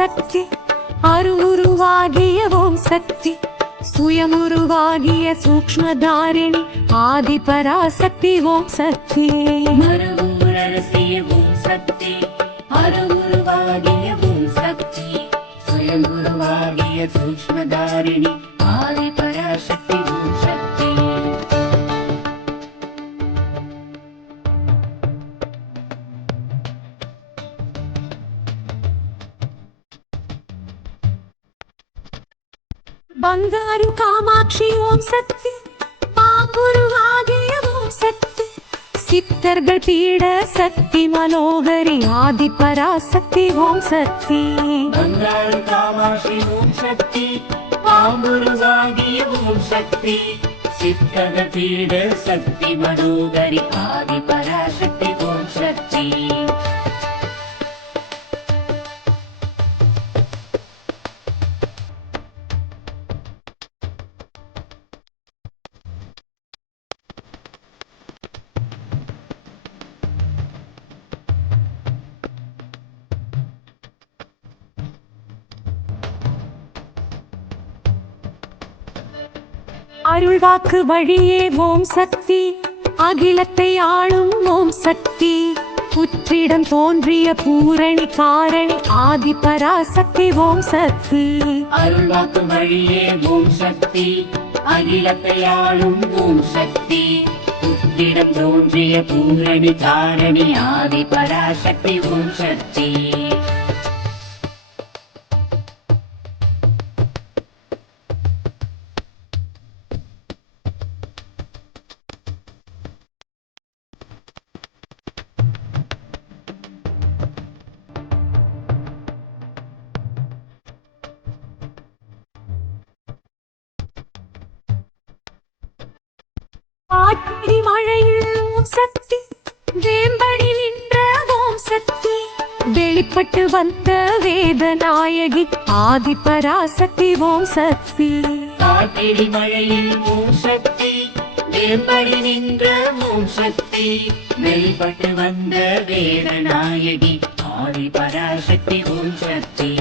சக்தி அருவுருவாகிய ஓம் சக்தி சுயமுருவாகிய சூக்ஷ்மதாரிணி ஆதி பராசக்தி ஓம் சக்தி மறுவூரரசிய ஓம் சக்தி அருவுருவாகிய ஓம் சக்தி சுயமுருவாகிய சூக்ஷ்மதாரிணி ஆதி பராசக்தி ஓம் சக்தி பங்காரு காமாட்சி ஓம் சக்தி பாங்குருவாகிய ஓம் சக்தி சித்தர்கள் பீட சக்தி மனோகரி ஆதி பராசக்தி ஓம் சக்தி பங்காரு காமாட்சி ஓம் சக்தி பாங்குருவாகிய ஓம் சக்தி சித்தர்கள் பீட சக்தி மனோகரி ஆதி பராசக்தி ஓம் சக்தி அருள்வாக்கு வழியே ஓம் சக்தி அகிலத்தை ஆளும் ஓம் சக்தி புற்றிடம் தோன்றிய பூரணி காரணி ஆதி பராசக்தி ஓம் சக்தி அருள்வாக்கு வழியே ஓம் சக்தி அகிலத்தை ஆளும் ஓம் சக்தி புத்திடம் தோன்றிய பூரணி காரணி ஆதி பராசக்தி ஓம் சக்தி காட்டி மழையில் ஓம் சக்தி வேம்படி நின்ற ஓம் சக்தி வெளிப்பட்டு வந்த வேதநாயகி ஆதி பராசக்தி ஓம் சக்தி காட்டிடி மழையில் ஓம் சக்தி வேம்படி நின்ற ஓம் சக்தி வெளிப்பட்டு வந்த வேதநாயகி ஆதி பராசக்தி ஓம் சக்தி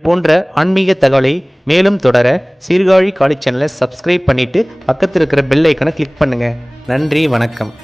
போன்ற ஆன்மீக தகவலை மேலும் தொடர சீர்காழி காலேஜ் சேனலை சப்ஸ்கிரைப் பண்ணிட்டு பக்கத்தில் இருக்கிற பெல் ஐக்கனை கிளிக் பண்ணுங்க. நன்றி, வணக்கம்.